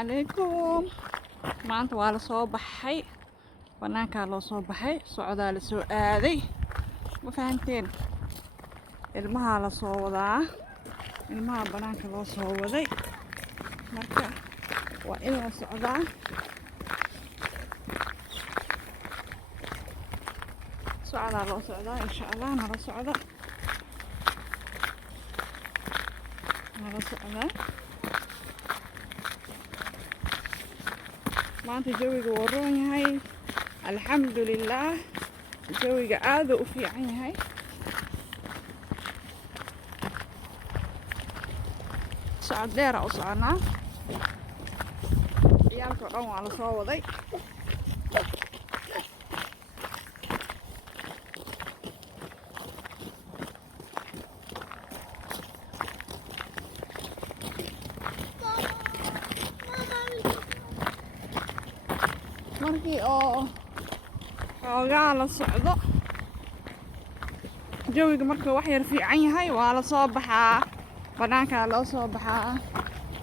عليكم. maanta waa la soo baxay banaanka loo soo baxay socdaa la soo aaday ma fahanteen ilmaha la soo wadaa ilmaha banaanka loo soo waday marka waa in la socdaa socdaa loo socdaa insha Allah nala socda maanta jawiga wuu roon yahay alxamdulillaah jawiga aad u fiican yahay socod dheer u soconaa ciyaalka dhan waa la soo waday markii oo xoogaa la socdo jawiga markuu wax yar fiican yahay waa la soo baxaa banaanka loo soo baxaa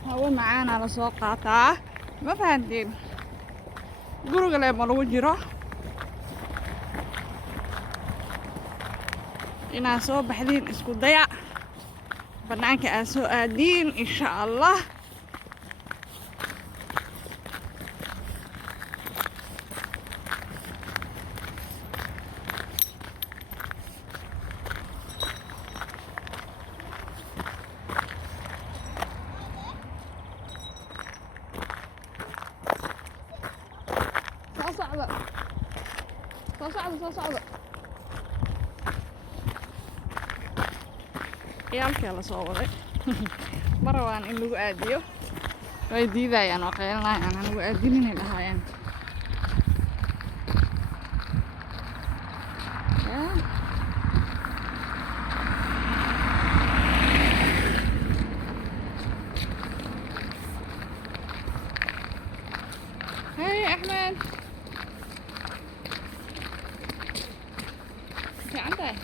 hawo macaan la soo qaataa ma fahanteen guriga le ma lagu jiro inaa soo baxdiin isku daya banaanka aad soo aadiin insha Allah صعبة ciyaalka la soo waday ma rabaan in lagu aadiyo way diidayaan oo qeelanayaan aan lagu aadinin lahaayeen hey Ahmed عندك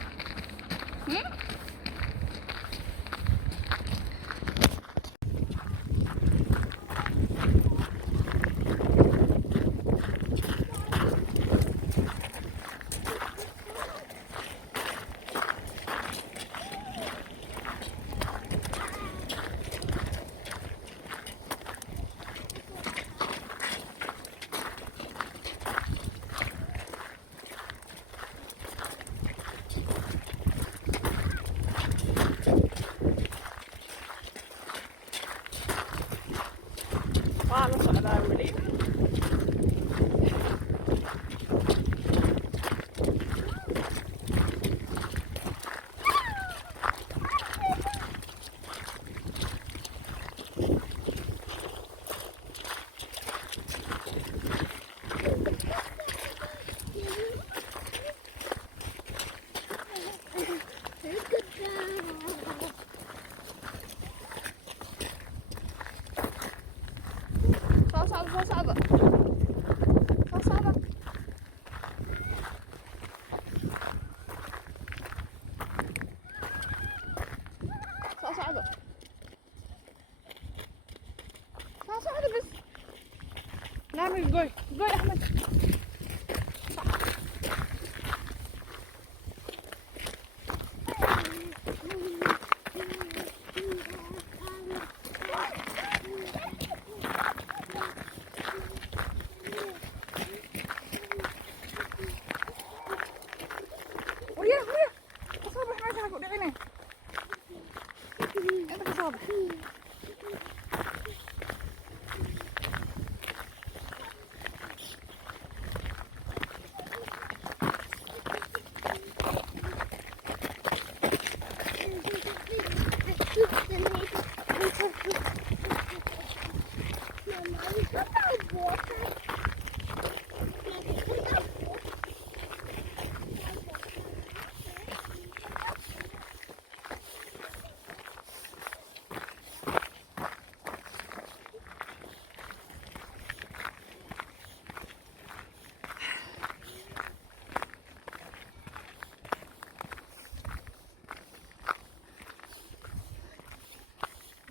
la socdaa weli صعبة بس نعمل جوي أحمد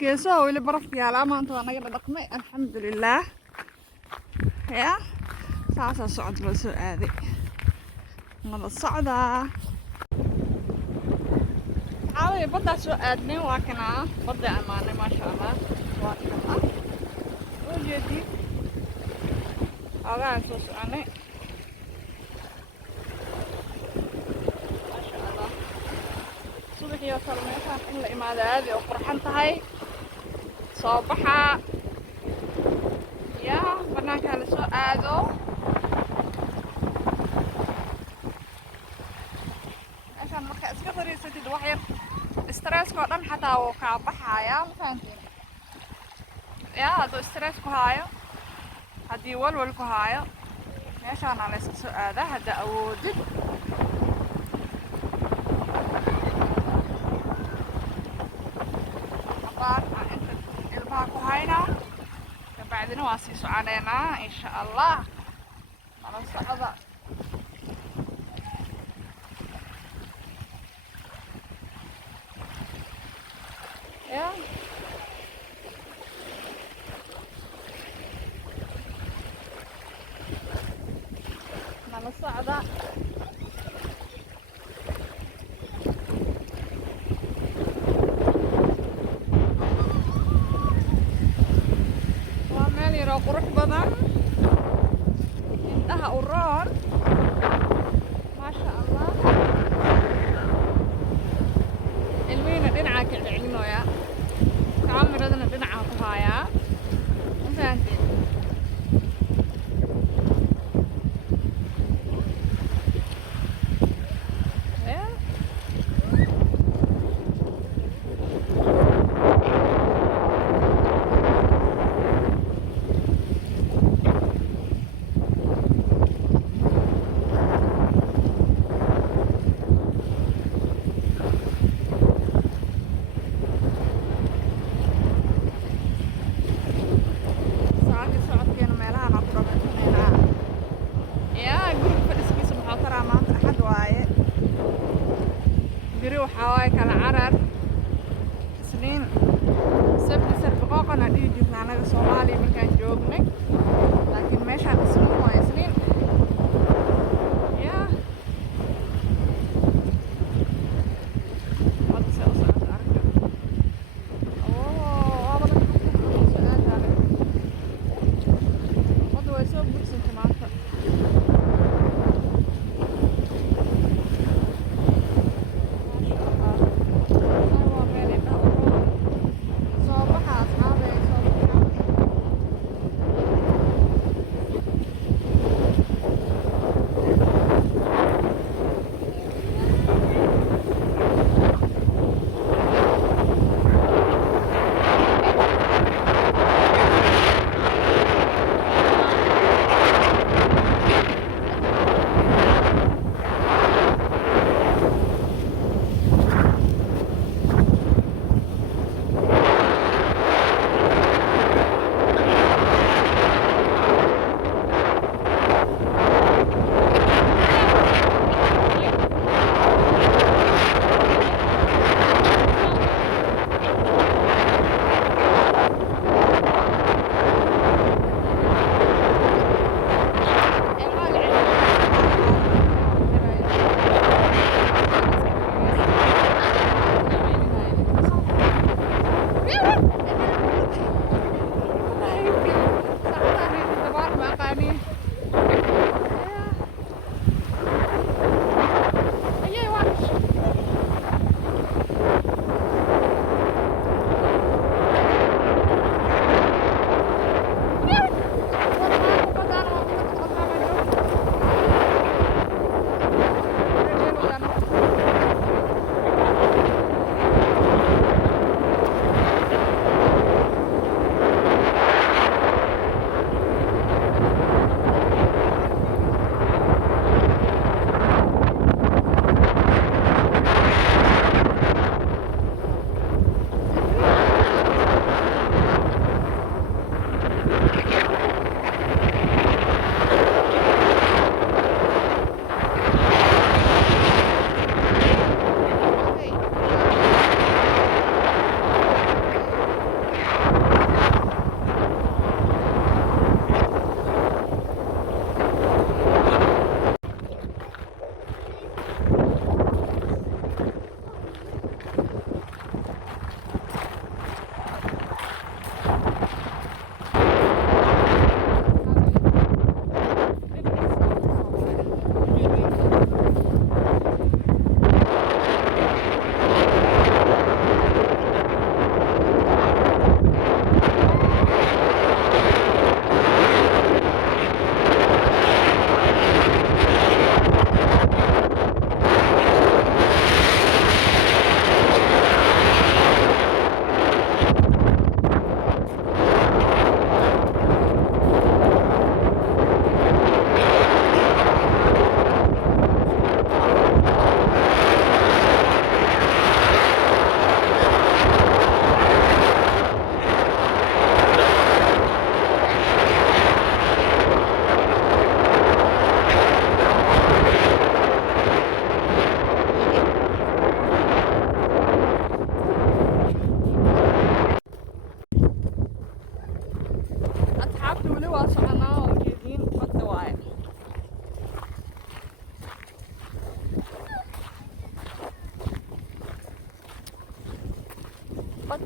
geesaha weli barafka yaalaa maanta waa naga dhaqmay alxamdulillaah yaa saasaa socod loo soo aaday nala socdaa caawiya baddaa soo aadnay waa kanaa badda amaanay maasha allah waa kana oo jeedi ogaan soo soconay maasha allah subaxii oo kale meeshaan in la imaado aadi oo qurxan tahay soo baxa yaa banaankaa la soo aado meeshaan markaa iska fariisatid wax yar stresska oo dhan xataa wuu kaa baxayaa ma fahantiin yaa hadduu stress ku haayo haddii walwal ku haayo meeshaana la iska soo aadaa hadda awoodid abaar aan inta ilmaha ku haynaa kabacdina waa sii soconeynaa insha allah nala socda yaa nala socda waa meel yaroo qurux badan indhaha u roon maasha allah ilmihiina dhinacaa ka celcelinoyaa kaamiradana dhinacaa ku haayaa ma fahanteen biri waxaa waaye kala carar isniin sabti sarbiqooqana dhihi jirna anaga soomaaliya markaan joognay laakiin meeshaan isniin waa isniin yaa hadda se u socota arka waaba laga soo aadaale wadda way soo bugsanta maanta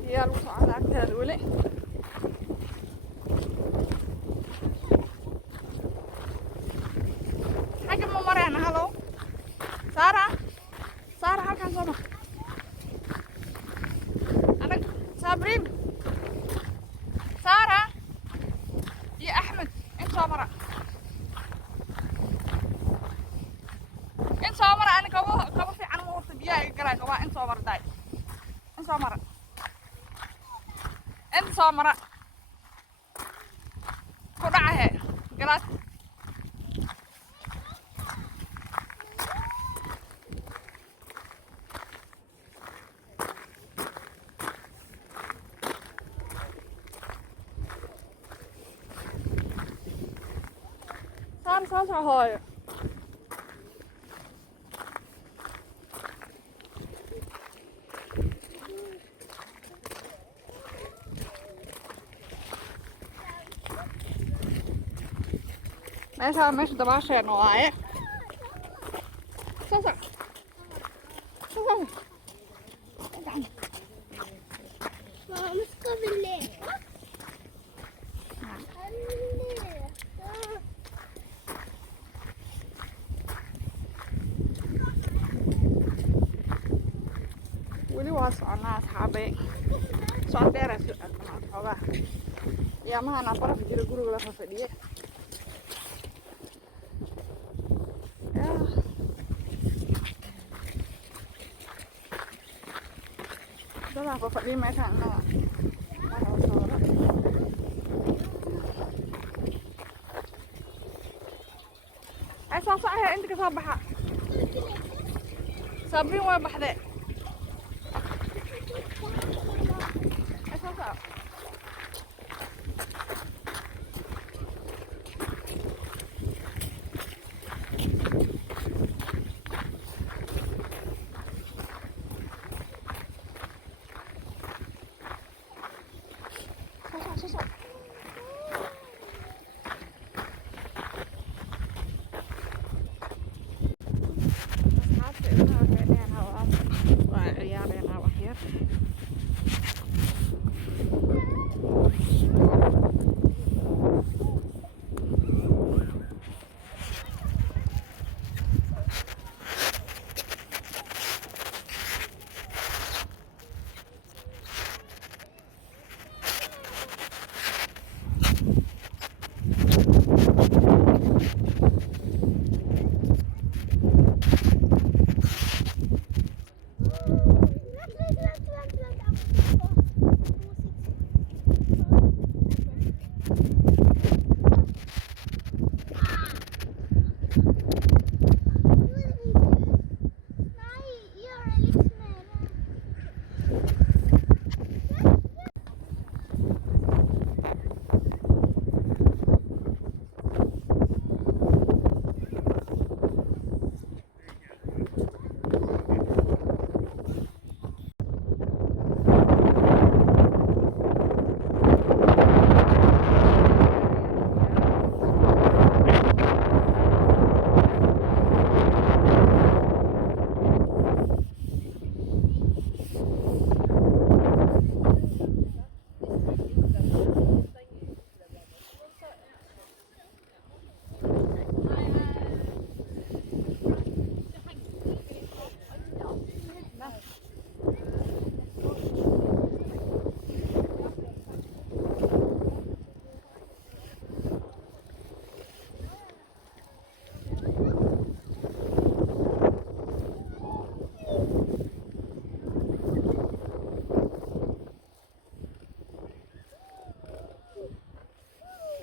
يا الوصول على أكتر ولي حاجة ما مرينا هلو سارة سارة هكذا صبر أنا صابرين سارة يا أحمد أنت صابرة أنت صابرة أنا كبو في عن مورت بيا قرا كوا أنت صابرة داي أنت صابرة أنت صابرة كرعها قرات صار هاي ماشي دباشين وايه صار مسكوا بالليل ولي واسعنا أصحابي صار دير سؤال مع أصحابه يا ما أنا طرف جري جرو ولا فسديه ده لا فسديه ما كان لا أي صاحي أنت كصباحة صابرين وين بحذاء أي صاحي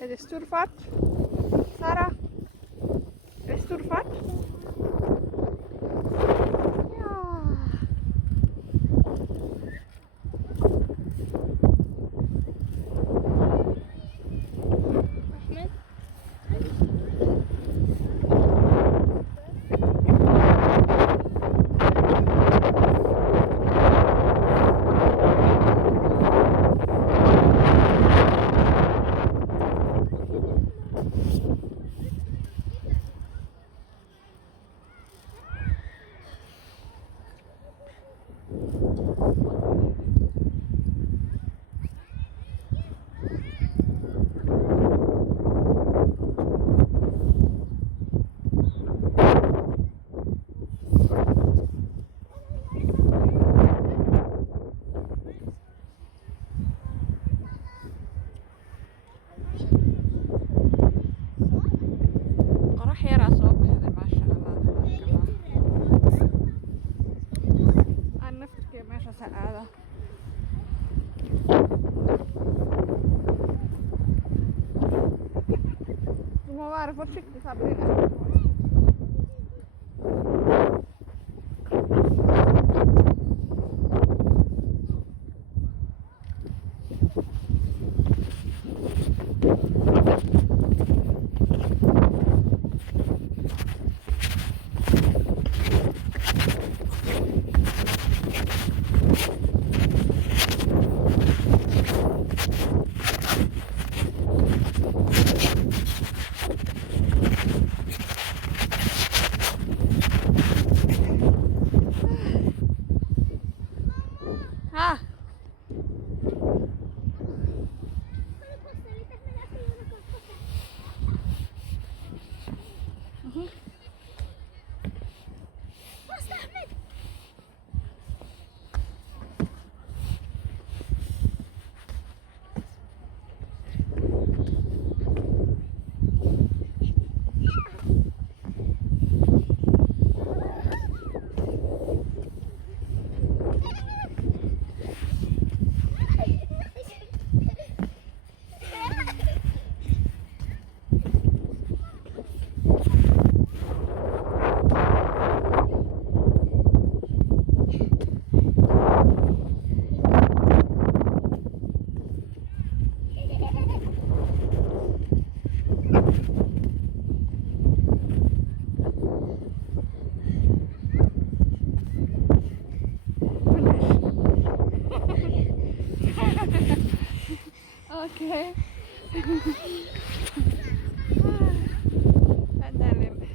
Är det stor fart? Sara? Är det stor fart? Ja. Sara, försiktigt Sabrina. Ha? Fast Ahmed! Okej. Vänta lite.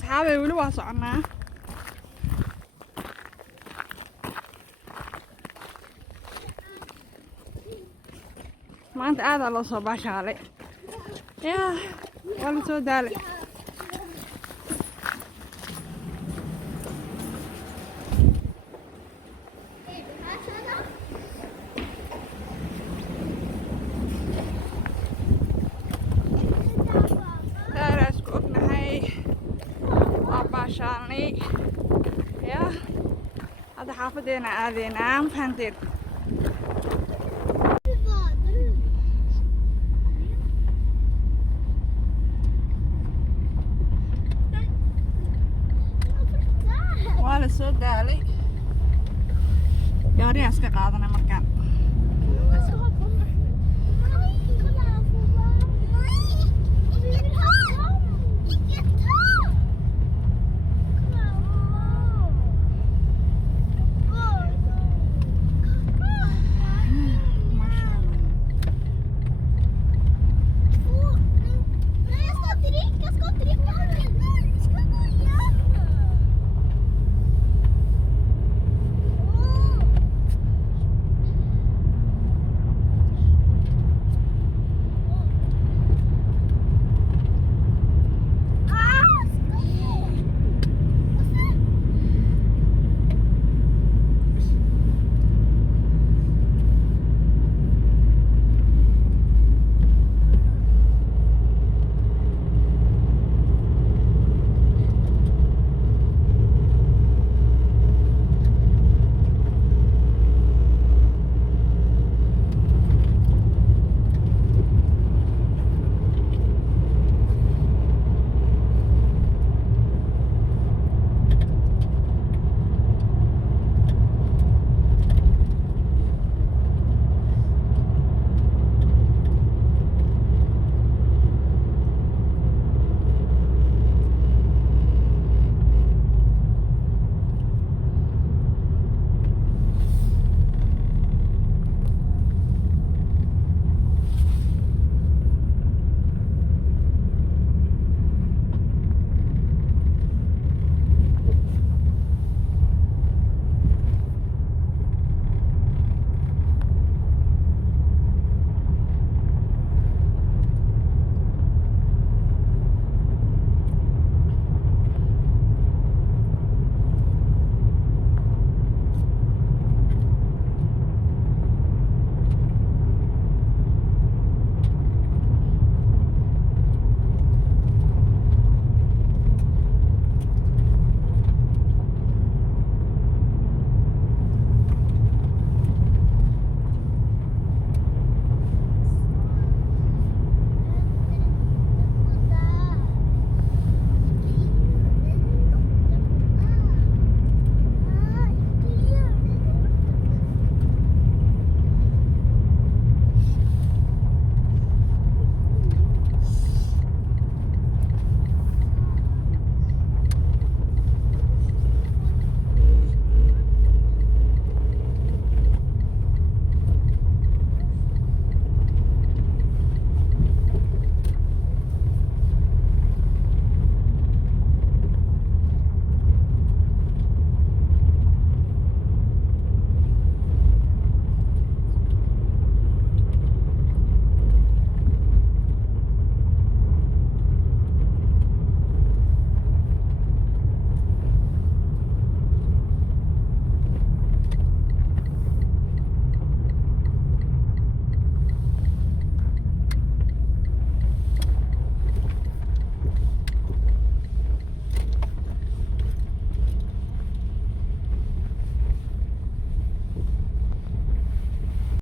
Saxaabay weli waa soconaa. Maanta aad loo soo baashaalay. Yaa, waa la soo daalay. Saara isku ognahay. Waa baashaalnay. Yaa, hadda xaafadeena aadeynaa, ma fahanteen? Waa la soo daalay. Gaarigaan iska qaadanay markaan.